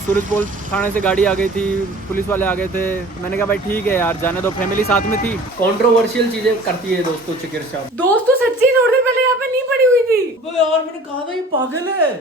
सूरजपोल थाने से गाड़ी आ गई थी, पुलिस वाले आ गए थे। मैंने कहा भाई ठीक है यार, जाने दो, फैमिली साथ में थी। कंट्रोवर्शियल चीजें करती है दोस्तों चिकित्सा। दोस्तों सच्ची थोड़ी देर पहले यहाँ पे नहीं पड़ी हुई थी। वो यार मैंने कहा था ये पागल है।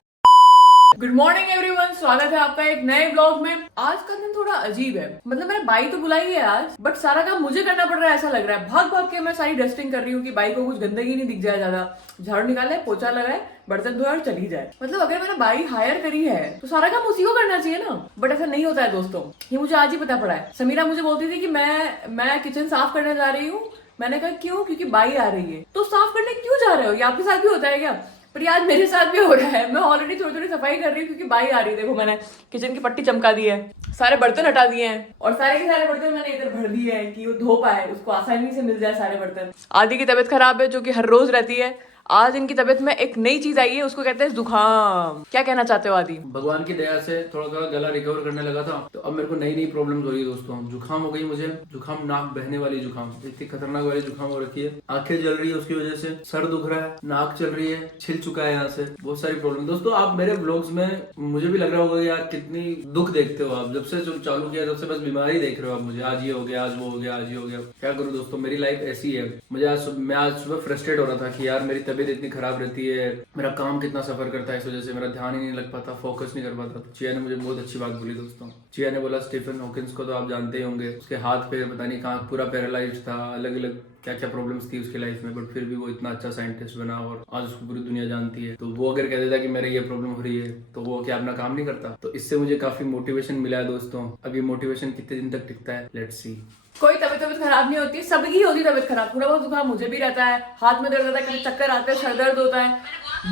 गुड मॉर्निंग एवरीवन, स्वागत है आपका एक नए ब्लॉग में। आज का दिन थोड़ा अजीब है, मतलब मेरे बाई तो बुलाई है आज, बट सारा काम मुझे करना पड़ रहा है ऐसा लग रहा है। भाग भाग के मैं सारी डस्टिंग कर रही हूँ कि बाई को कुछ गंदगी नहीं दिख जाए, ज्यादा झाड़ू निकाले, पोछा लगाए, बर्तन धोए और चली जाए। मतलब अगर मैंने बाई हायर करी है तो सारा काम उसी को करना चाहिए ना, बट ऐसा नहीं होता है दोस्तों। ये मुझे आज ही पता पड़ा है। समीरा मुझे बोलती थी कि मैं किचन साफ करने जा रही हूँ। मैंने कहा क्यों? क्योंकि बाई आ रही है। तो साफ करने क्यों जा रहे हो? ये आपके साथ भी होता है क्या? पर आज मेरे साथ भी हो रहा है। मैं ऑलरेडी थोड़ी थोड़ी सफाई कर रही हूँ क्योंकि बाई आ रही है। देखो मैंने किचन की पट्टी चमका दी है, सारे बर्तन हटा दिए हैं और सारे के सारे बर्तन मैंने इधर भर दिए हैं कि वो धो पाए, उसको आसानी से मिल जाए सारे बर्तन। आदि की तबीयत खराब है जो कि हर रोज रहती है। आज इनकी तबीयत में एक नई चीज आई है, उसको कहते हैं जुकाम। क्या कहना चाहते हो आदि? भगवान की दया से थोड़ा थोड़ा गला रिकवर करने लगा था, तो अब मेरे को नई नई प्रॉब्लम्स हो रही है दोस्तों। जुकाम हो गई मुझे, जुकाम नाक बहने वाली जुकाम, इतनी खतरनाक वाली जुकाम हो रखी है। आंखें जल रही है उसकी वजह से, सर दुख रहा है, नाक चल रही है, छिल चुका है यहाँ से, बहुत सारी प्रॉब्लम। दोस्तों आप मेरे ब्लॉग्स में मुझे भी लग रहा होगा यार कितनी दुख देखते हो आप। जब से चालू किया तब से बस बीमारी देख रहे हो आप मुझे। आज ये हो गया, आज वो हो गया, आज ये हो गया। क्या करूँ दोस्तों, मेरी लाइफ ऐसी है। मैं आज सुबह फ्रस्ट्रेट हो रहा था कि यार मेरी तबीयत इतनी खराब रहती है, मेरा काम कितना सफर करता है, इस वजह से मेरा ध्यान ही नहीं लग पाता, फोकस नहीं कर पाता। तो चिया ने मुझे बहुत अच्छी बात बोली दोस्तों। चिया ने बोला स्टीफन हॉकिंस को तो आप जानते ही होंगे, उसके हाथ पैर पता नहीं कहाँ पूरा पैरालाइज था, अलग अलग क्या क्या प्रॉब्लम्स थी उसकी लाइफ में, बट फिर भी वो इतना अच्छा साइंटिस्ट बना और आज उसको पूरी दुनिया जानती है। तो वो अगर कह देता कि मेरे ये प्रॉब्लम हो रही है तो वो क्या अपना काम नहीं करता? तो इससे मुझे काफी मोटिवेशन मिला है दोस्तों। अब ये मोटिवेशन कितने दिन तक टिकता है, लेट्स सी। कोई तबीयत खराब नहीं होती, सबकी होती तबीयत खराब। थोड़ा बहुत जुकाम मुझे भी रहता है, हाथ में दर्द होता है, कभी चक्कर आते हैं, सर दर्द होता है,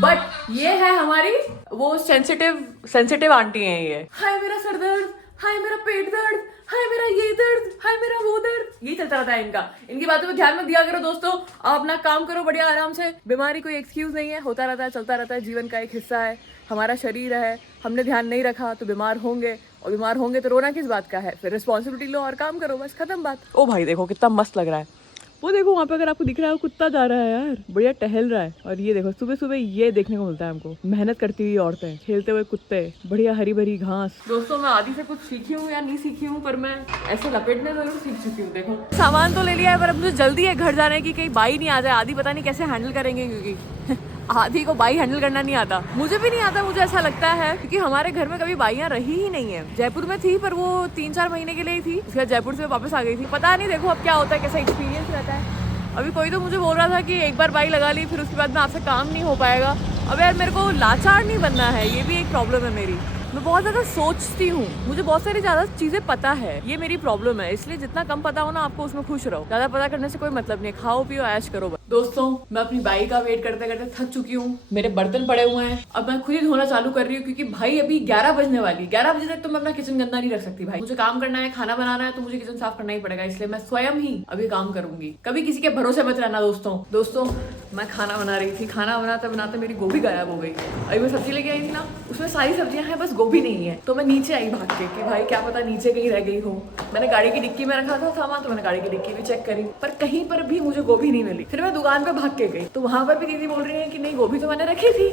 बट ये है हमारी वो सेंसिटिव आंटी है ये। हाय मेरा सर दर्द, हाय मेरा पेट दर्द, हाय मेरा ये दर्द, हाय मेरा वो दर्द, ये चलता रहता है इनका। इनकी बातों में ध्यान मत दिया करो दोस्तों। आप अपना काम करो बढ़िया आराम से। बीमारी कोई एक्सक्यूज नहीं है, होता रहता है, चलता रहता है, जीवन का एक हिस्सा है, हमारा शरीर है। हमने ध्यान नहीं रखा तो बीमार होंगे, और बीमार होंगे तो रोना किस बात का है? फिर रिस्पॉन्सिबिलिटी लो और काम करो, बस खत्म बात। ओ भाई देखो कितना मस्त लग रहा है। वो देखो वहाँ पे, अगर आपको दिख रहा है, वो कुत्ता जा रहा है यार, बढ़िया टहल रहा है। और ये देखो सुबह सुबह ये देखने को मिलता है हमको, मेहनत करती हुई औरतें, खेलते हुए कुत्ते, बढ़िया हरी भरी घास। दोस्तों मैं आदि से कुछ सीखी हूँ या नहीं सीखी हूँ, पर मैं ऐसे लपेटने जरूर सीख चुकी हूँ। देखो सामान तो ले लिया है, पर अब मुझे जल्दी है घर जाने की, कहीं बाई नहीं आ जाए। आदि पता नहीं कैसे हैंडल करेंगे, क्योंकि आदि को बाई हैंडल करना नहीं आता, मुझे भी नहीं आता, मुझे ऐसा लगता है, क्योंकि हमारे घर में कभी बाइयां रही ही नहीं है। जयपुर में थी पर वो 3-4 महीने के लिए ही थी, उसके बाद जयपुर से वापस आ गई थी। पता नहीं, देखो अब क्या होता है, कैसा एक्सपीरियंस रहता है। अभी कोई तो मुझे बोल रहा था कि एक बार बाई लगा ली फिर उसके बाद में आपसे काम नहीं हो पाएगा। अब यार मेरे को लाचार नहीं बनना है, ये भी एक प्रॉब्लम है मेरी। मैं बहुत ज्यादा सोचती हूँ, मुझे बहुत सारी ज्यादा चीजें पता है, ये मेरी प्रॉब्लम है। इसलिए जितना कम पता हो ना आपको, उसमें खुश रहो। ज्यादा पता करने से कोई मतलब नहीं है, खाओ पियो ऐश करो। दोस्तों मैं अपनी बाई का वेट करते करते थक चुकी हूँ। मेरे बर्तन पड़े हुए हैं, अब मैं खुद ही धोना चालू कर रही हूँ, क्योंकि भाई अभी 11 बजने वाली। 11 बजे तक तो मैं अपना किचन गंदा नहीं रख सकती भाई। मुझे काम करना है, खाना बनाना है, तो मुझे किचन साफ करना ही पड़ेगा। इसलिए मैं स्वयं ही अभी काम करूंगी। कभी किसी के भरोसे मत रहना दोस्तों। मैं खाना बना रही थी, खाना बनाते बनाते मेरी गोभी गायब हो गई। अभी मैं सब्जी लेके आई थी ना, उसमें सारी सब्जियां हैं, बस गोभी नहीं है। तो मैं नीचे आई भाग के कि भाई क्या पता नीचे कहीं रह गई हो। मैंने गाड़ी की डिक्की में रखा था सामान, तो मैंने गाड़ी की डिक्की भी चेक करी, पर कहीं पर भी मुझे गोभी नहीं मिली। फिर मैं दुकान पे भाग के गई, तो वहां पर भी दीदी बोल रही है कि नहीं गोभी तो मैंने रखी थी।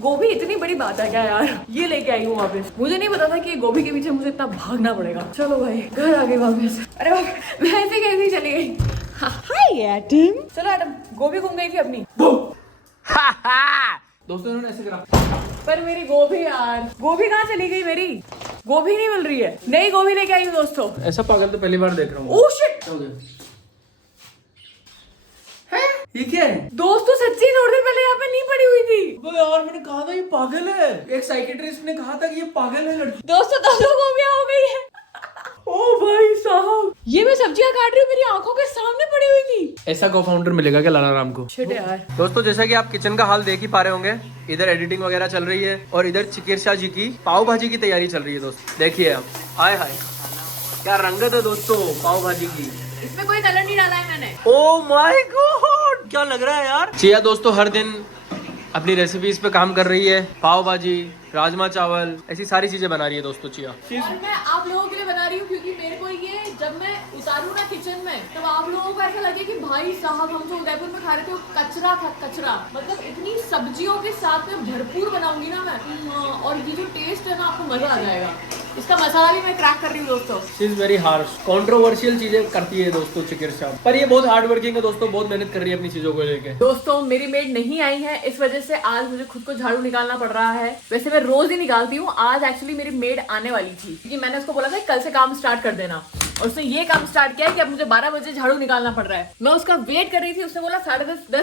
गोभी इतनी बड़ी बात है क्या यार? ये लेके आई हूँ वापस। मुझे नहीं पता था कि गोभी के पीछे मुझे इतना भागना पड़ेगा। चलो भाई घर आ गई वापस। अरे वैसे कैसी चली गई। हाय एटम। चलो एटम, गोभी घूम गई थी अपनी। दोस्तों इन्होंने ऐसे करा, पर मेरी गोभी यार, गोभी कहाँ चली गई? मेरी गोभी नहीं मिल रही है। नई गोभी लेके आई हूँ दोस्तों। ऐसा पागल तो पहली बार देख रहा हूँ। ओह शिट, ये क्या है दोस्तों? सच्ची थोड़ी देर पहले यहाँ पे नहीं पड़ी हुई थी। वो यार मैंने कहा था ये पागल है। एक साइकेट्रिस्ट ने कहा था कि ये पागल है लड़की। दोस्तों 2 गोभियां हो गई है। ओ भाई साहब, ये मैं सब्जियां काट रही हूँ, मेरी आंखों के सामने पड़ी हुई थी। ऐसा को फाउंडर मिलेगा क्या लालाराम को? शिट यार। दोस्तों जैसा कि आप किचन का हाल देख ही पा रहे होंगे, इधर एडिटिंग वगैरह चल रही है और इधर चिकित्सा जी की पाव भाजी की तैयारी चल रही है। दोस्तों देखिए आप, हाय हाय क्या रंगत है दोस्तों पाव भाजी की। इसमें कोई कलर नहीं डाला है मैंने। ओ माय गॉड, क्या लग रहा है यार। चिया दोस्तों हर दिन अपनी रेसिपीज पे काम कर रही है। पाव भाजी, राजमा चावल, ऐसी सारी चीजें बना रही है दोस्तों चिया। और मैं आप लोगों के लिए बना रही हूँ क्योंकि मेरे को ये जब मैं उतारूँ ना किचन में तब आप लोगों को ऐसा लगे कि भाई साहब हम जो उदयपुर में खा रहे थे वो कचरा था, कचरा। मतलब इतनी सब्जियों के साथ में भरपूर बनाऊंगी ना मैं, और ये जो टेस्ट है ना आपको मजा आ जाएगा। इसका मसाला भी मैं क्रैक कर रही हूँ दोस्तों। She is very harsh, controversial चीजें करती है दोस्तों चिकित्सा, पर ये बहुत हार्ड वर्किंग है दोस्तों, बहुत मेहनत कर रही है अपनी चीजों को लेके। दोस्तों मेरी मेड नहीं आई है, इस वजह से आज मुझे खुद को झाड़ू निकालना पड़ रहा है। वैसे मैं रोज ही निकालती हूँ, आज एक्चुअली मेरी मेड आने वाली थी क्योंकि मैंने उसको बोला था कल से काम स्टार्ट कर देना, और उसने ये काम स्टार्ट किया कि अब मुझे 12 बजे झाड़ू निकालना पड़ रहा है। मैं उसका वेट कर रही थी, उसने बोला 10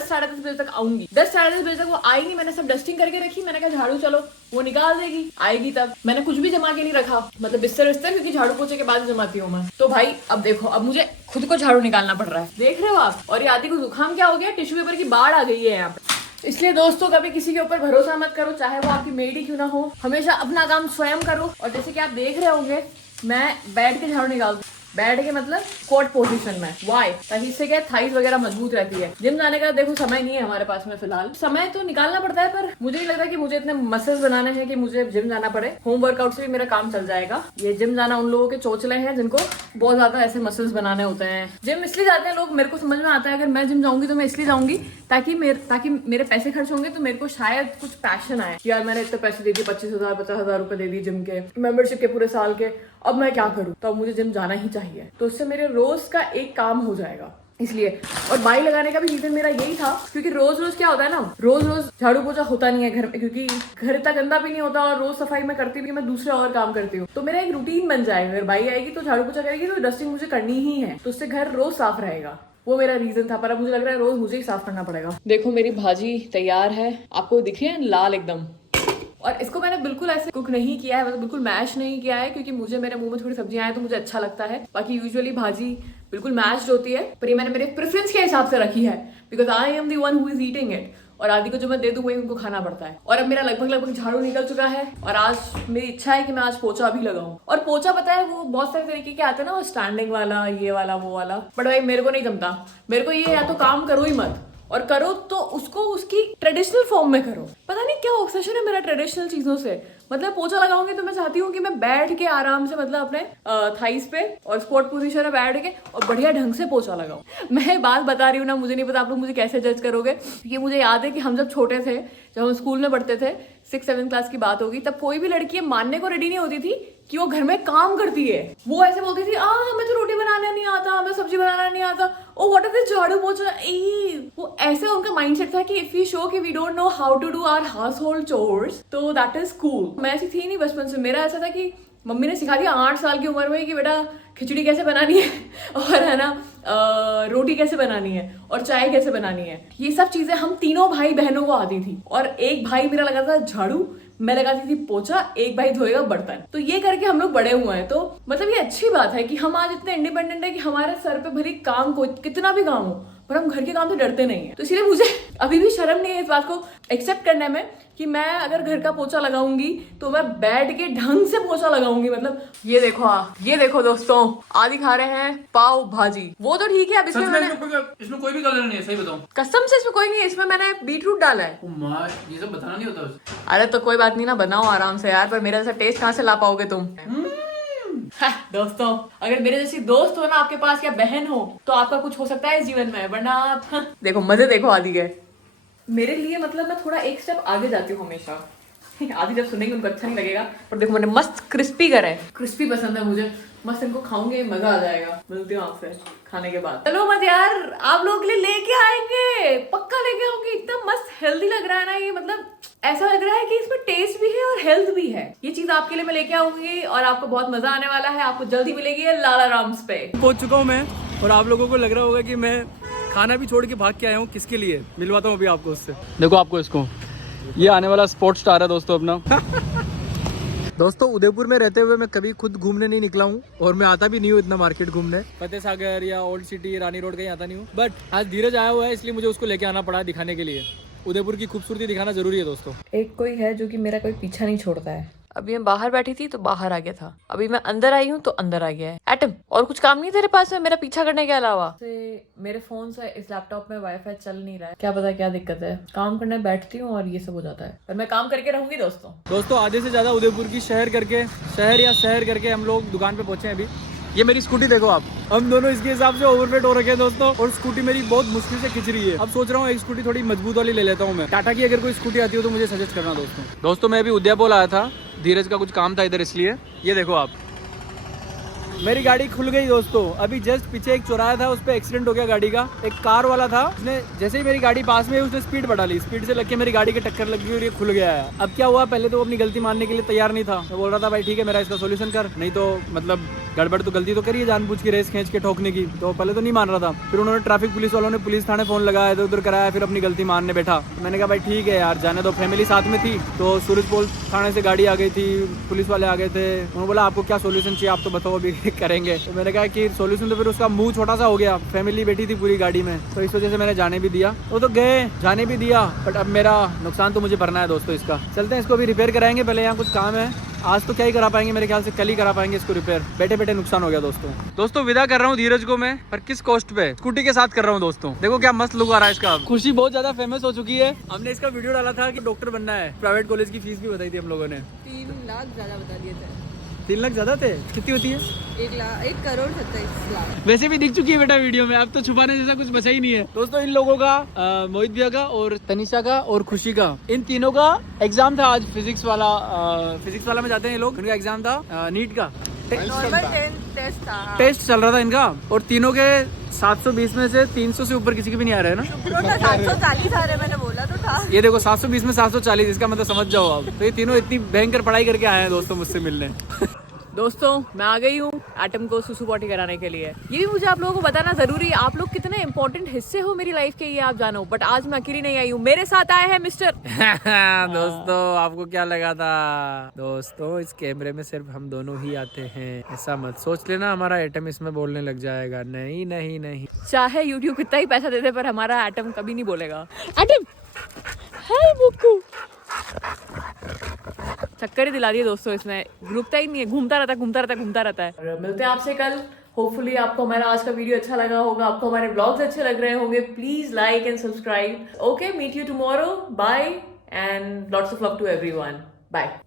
साढ़े 10 बजे तक आऊंगी। 10 साढ़े 10 बजे तक वो आई नहीं, मैंने सब डस्टिंग करके रखी, मैंने कहा झाड़ू चलो वो निकाल देगी, आएगी तब। मैंने कुछ भी जमा के नहीं रखा, मतलब बिस्तर क्योंकि झाड़ू पोछे के बाद जमाती हूँ मैं। तो भाई अब देखो, अब मुझे खुद को झाड़ू निकालना पड़ रहा है, देख रहे हो आप। और ये आदि को जुकाम क्या हो गया, टिश्यू पेपर की बाढ़ आ गई है यहाँ पे। इसलिए दोस्तों कभी किसी के ऊपर भरोसा मत करो, चाहे वो आपकी मेड ही क्यों ना हो। हमेशा अपना काम स्वयं करो। और जैसे कि आप देख रहे होंगे मैं बैठ के झाड़ू निकालती हूँ, बैठ के मतलब स्क्वाट पोजीशन में। वाई? ताकि इससे क्या थाइस वगैरह मजबूत रहती है। जिम जाने का देखो समय नहीं है हमारे पास में फिलहाल, समय तो निकालना पड़ता है, पर मुझे नहीं लगता कि मुझे इतने मसल्स बनाने हैं कि मुझे जिम जाना पड़े। होम वर्कआउट से भी मेरा काम चल जाएगा। ये जिम जाना उन लोगों के चोचले हैं जिनको बहुत ज्यादा ऐसे मसल्स बनाने होते हैं। जिम इसलिए जाते हैं लोग, मेरे को समझ में आता है। अगर मैं जिम जाऊंगी तो मैं इसलिए जाऊंगी ताकि मेरे पैसे खर्च होंगे तो मेरे को शायद कुछ पैशन आए, यार मैंने इतने पैसे दे दिए, 25,000 50,000 रुपए दे दिए जिम के मेंबरशिप के पूरे साल के, अब मैं क्या करूं, तो अब मुझे जिम जाना ही चाहिए। तो उससे मेरे रोज का एक काम हो जाएगा इसलिए। और बाई लगाने का भी रीजन मेरा यही था क्योंकि रोज रोज क्या होता है ना, रोज रोज झाड़ू पोछा होता नहीं है घर में, क्योंकि घर इतना गंदा भी नहीं होता और रोज सफाई में करती भी मैं दूसरे और काम करती हूँ। तो मेरा एक रूटीन बन जाएगा, अगर बाई आएगी तो झाड़ू पोछा करेगी तो डस्टिंग मुझे करनी ही है, तो उससे घर रोज साफ रहेगा। वो मेरा रीजन था, पर अब मुझे लग रहा है रोज मुझे ही साफ करना पड़ेगा। देखो मेरी भाजी तैयार है, आपको दिख रही है लाल एकदम। और इसको मैंने बिल्कुल ऐसे कुक नहीं किया है, मतलब बिल्कुल मैश नहीं किया है, क्योंकि मुझे मेरे मुंह में थोड़ी सब्जियां आए तो मुझे अच्छा लगता है। बाकी यूजुअली भाजी बिल्कुल मैश्ड होती है, पर ये मैंने मेरे प्रेफरेंस के हिसाब से रखी है, because I am the one who is eating it. और आदि को जो मैं दे दूं वही उनको खाना पड़ता है। और अब मेरा लगभग झाड़ू निकल चुका है, और आज मेरी इच्छा है कि मैं आज पोछा भी लगाऊं। और पोछा पता है वो बहुत सारे तरीके के आते हैं ना, वो स्टैंडिंग वाला, ये वाला, वो वाला, बट भाई मेरे को नहीं जमता। मेरे को ये या तो काम करो ही मत, और करो तो उसको उसकी ट्रेडिशनल फॉर्म में करो। पता नहीं क्या ऑब्सेशन है मेरा ट्रेडिशनल चीजों से। मतलब पोछा लगाऊंगी तो मैं चाहती हूँ कि मैं बैठ के आराम से, मतलब अपने थाइस पे और स्क्वाट पोजीशन में बैठ के और बढ़िया ढंग से पोछा लगाऊं। मैं बात बता रही हूँ ना, मुझे नहीं पता आप लोग मुझे कैसे जज करोगे। ये मुझे याद है कि हम जब छोटे थे, जब हम स्कूल में पढ़ते थे, 6-7 क्लास की बात होगी, तब कोई भी लड़की मानने को रेडी नहीं होती थी कि वो घर में काम करती है। वो ऐसे बोलती थी, हमें तो रोटी बनाना नहीं आता, हमें सब्जी बनाना नहीं आता, ओ व्हाट इज दिस झाड़ू पोछा। वो ऐसे उनका माइंडसेट था कि इफ वी शो कि we don't know how to do our household chores तो दैट इज कूल। मैं ऐसी थी नहीं बचपन से। मेरा ऐसा था कि मम्मी ने सिखा दिया 8 साल की उम्र में कि बेटा खिचड़ी कैसे बनानी है और है ना रोटी कैसे बनानी है और चाय कैसे बनानी है। ये सब चीजें हम तीनों भाई बहनों को आती थी। और एक भाई मेरा लगाता था झाड़ू, मैं लगाती थी पोछा, एक भाई धोएगा बर्तन। तो ये करके हम लोग बड़े हुए हैं। तो मतलब ये अच्छी बात है कि हम आज इतने इंडिपेंडेंट है कि हमारे सर पे भले काम को कितना भी काम हो, पर हम घर के काम से डरते नहीं है। तो इसीलिए मुझे अभी भी शर्म नहीं है इस बात को एक्सेप्ट करने में कि मैं अगर घर का पोछा लगाऊंगी तो मैं बैठ के ढंग से पोछा लगाऊंगी। मतलब ये देखो दोस्तों, आदि खा रहे हैं पाव भाजी। वो तो ठीक है, अब इसमें इसमें कोई भी कलर नहीं है, सही बताऊं कसम से इसमें कोई नहीं है। इसमें मैंने बीटरूट डाला है। ये सब बताना नहीं होता। अरे तो कोई बात नहीं ना, बनाओ आराम से यार, पर मेरा जैसा टेस्ट कहाँ से ला पाओगे तुम। दोस्तों अगर मेरे जैसी दोस्त हो ना आपके पास या बहन हो तो आपका कुछ हो सकता है इस जीवन में, वरना आप देखो मजे देखो आदि के। मेरे लिए मतलब मैं थोड़ा एक स्टेप आगे जाती हूँ हमेशा। आदि जब सुनेंगे उनको अच्छा नहीं लगेगा, पर देखो मैंने मस्त क्रिस्पी करे, क्रिस्पी पसंद है मुझे, मस्त इनको खाऊंगे, मजा आ जाएगा। मिलती हूँ आपसे खाने के बाद। चलो मत यार, आप लोगों के लिए लेके आएंगे, पक्का लेके आऊंगी। इतना मस्त हेल्दी लग रहा है ना ये, मतलब ऐसा लग रहा है कि इसमें टेस्ट भी है और हेल्थ भी है। ये चीज आपके लिए मैं लेके आऊंगी और आपको बहुत मजा आने वाला है। आपको जल्दी मिलेगी लाला राम्स पे। पहुंच चुका हूँ मैं, और आप लोगों को लग रहा होगा कि मैं खाना भी छोड़ के भाग के आया हूँ। किसके लिए मिलवाता हूँ अभी आपको उससे। देखो आपको इसको, ये आने वाला स्पोर्ट्स स्टार है दोस्तों अपना। दोस्तों उदयपुर में रहते हुए मैं कभी खुद घूमने नहीं निकला हूँ, और मैं आता भी नहीं हूँ इतना मार्केट घूमने। फतेह सागर या ओल्ड सिटी, रानी रोड कहीं आता नहीं हूँ, बट आज धीरज आया हुआ है इसलिए मुझे उसको लेके आना पड़ा दिखाने के लिए। उदयपुर की खूबसूरती दिखाना जरूरी है दोस्तों। एक कोई है जो कि मेरा कोई पीछा नहीं छोड़ता है। अभी मैं बाहर बैठी थी तो बाहर आ गया था, अभी मैं अंदर आई हूँ तो अंदर आ गया है। एटम, और कुछ काम नहीं तेरे पास में मेरा पीछा करने के अलावा? मेरे फोन से इस लैपटॉप में वाईफाई चल नहीं रहा है, क्या पता क्या दिक्कत है। काम करने बैठती हूँ और ये सब हो जाता है, पर मैं काम करके रहूंगी दोस्तों। आधे से ज्यादा उदयपुर की शहर करके हम लोग दुकान पे पहुंचे हैं अभी। ये मेरी स्कूटी देखो आप, हम दोनों इसके हिसाब से ओवरवेट हो रखे हैं दोस्तों, और स्कूटी मेरी बहुत मुश्किल से खिंच रही है। अब सोच रहा हूँ एक स्कूटी थोड़ी मजबूत वाली ले लेता हूँ मैं। टाटा की अगर कोई स्कूटी आती हो तो मुझे सजेस्ट करना दोस्तों। मैं अभी उदयपुर आया था, धीरज का कुछ काम था इधर, इसलिए ये देखो आप, मेरी गाड़ी खुल गई दोस्तों। अभी जस्ट पीछे एक चौराहा था, उस पर एक्सीडेंट हो गया गाड़ी का। एक कार वाला था, उसने जैसे ही मेरी गाड़ी पास में, उसने स्पीड बढ़ा ली, स्पीड से लग के मेरी गाड़ी के टक्कर लग गई और ये खुल गया है। अब क्या हुआ, पहले तो वो अपनी गलती मानने के लिए तैयार नहीं था। मैं बोल रहा था भाई ठीक है मेरा इसका सोल्यूशन कर, नहीं तो मतलब गड़बड़ तो गलती तो करिए जानबूझ के रेस खींच के ठोकने की। तो पहले तो नहीं मान रहा था, फिर उन्होंने ट्रैफिक पुलिस वालों ने पुलिस थाने फोन लगाया, इधर उधर कराया, फिर अपनी गलती मानने बैठा। मैंने कहा भाई ठीक है यार जाने दो, फैमिली साथ में थी। तो सूरजपोल थाने से गाड़ी आ गई थी, पुलिस वाले आ गए थे। उन्होंने बोला आपको क्या सोल्यूशन चाहिए, आप तो बताओ अभी करेंगे। तो मैंने कहा कि सोल्यूशन तो फिर उसका मुंह छोटा सा हो गया, फैमिली बैठी थी पूरी गाड़ी में, तो इस वजह से मैंने जाने भी दिया। वो तो गए, जाने भी दिया, बट अब मेरा नुकसान तो मुझे भरना है दोस्तों इसका। चलते हैं इसको अभी रिपेयर कराएंगे, पहले यहाँ कुछ काम है। आज तो क्या ही करा पाएंगे, मेरे ख्याल से कल ही करा पाएंगे इसको रिपेयर। बैठे बैठे नुकसान हो गया दोस्तों विदा कर रहा हूँ धीरज को मैं, पर किस कॉस्ट पे, स्कूटी के साथ कर रहा हूँ दोस्तों। देखो क्या मस्त लुक आ रहा है इसका। खुशी बहुत ज्यादा फेमस हो चुकी है, हमने इसका वीडियो डाला था कि डॉक्टर बनना है। प्राइवेट कॉलेज की फीस भी बताई थी हम लोगों ने, 3 लाख ज्यादा बता दिए थे। 3 लाख ज्यादा थे, कितनी होती है? 1 करोड़ 27 लाख। वैसे भी दिख चुकी है बेटा वीडियो में, अब तो छुपाने जैसा कुछ बचा ही नहीं है दोस्तों। इन लोगों का, मोहित भैया का और तनिषा का और खुशी का, इन तीनों का एग्जाम था आज। फिजिक्स वाला में जाते हैं ये लोग, इनका एग्जाम था नीट का। नॉर्मल टेस्ट था, टेस्ट चल रहा था इनका, और तीनों के 720 में से 300 से ऊपर किसी के भी नहीं आ रहे हैं ना। 740 आ रहे, मैंने बोला तो था। ये देखो 720 में 740, इसका मतलब समझ जाओ आप। तो ये तीनों इतनी भयंकर पढ़ाई करके आए हैं दोस्तों मुझसे मिलने। दोस्तों मैं आ गई हूँ एटम को सुसु पॉटी कराने के लिए। ये भी मुझे आप लोगों को बताना जरूरी है, आप लोग कितने इंपॉर्टेंट हिस्से हो मेरी लाइफ के, ये आप जानो। बट आज मैं अकेली नहीं आई हूँ, मेरे साथ आए हैं मिस्टर दोस्तों आपको क्या लगा था दोस्तों, इस कैमरे में सिर्फ हम दोनों ही आते हैं, ऐसा मत सोच लेना हमारा एटम इसमें बोलने लग जाएगा। नहीं नहीं नहीं, चाहे यूट्यूब कितना ही पैसा देते पर हमारा एटम कभी नहीं बोलेगा। एटम हाय बुक्कू, चक्कर ही दिला दिए दोस्तों इसने, रुकता ही नहीं है, घूमता रहता है। और मिलते हैं आपसे कल। होपफुली आपको हमारा आज का वीडियो अच्छा लगा होगा, आपको हमारे ब्लॉग्स अच्छे लग रहे होंगे। Please like and subscribe. Okay, meet you tomorrow, bye and lots of love to everyone, bye.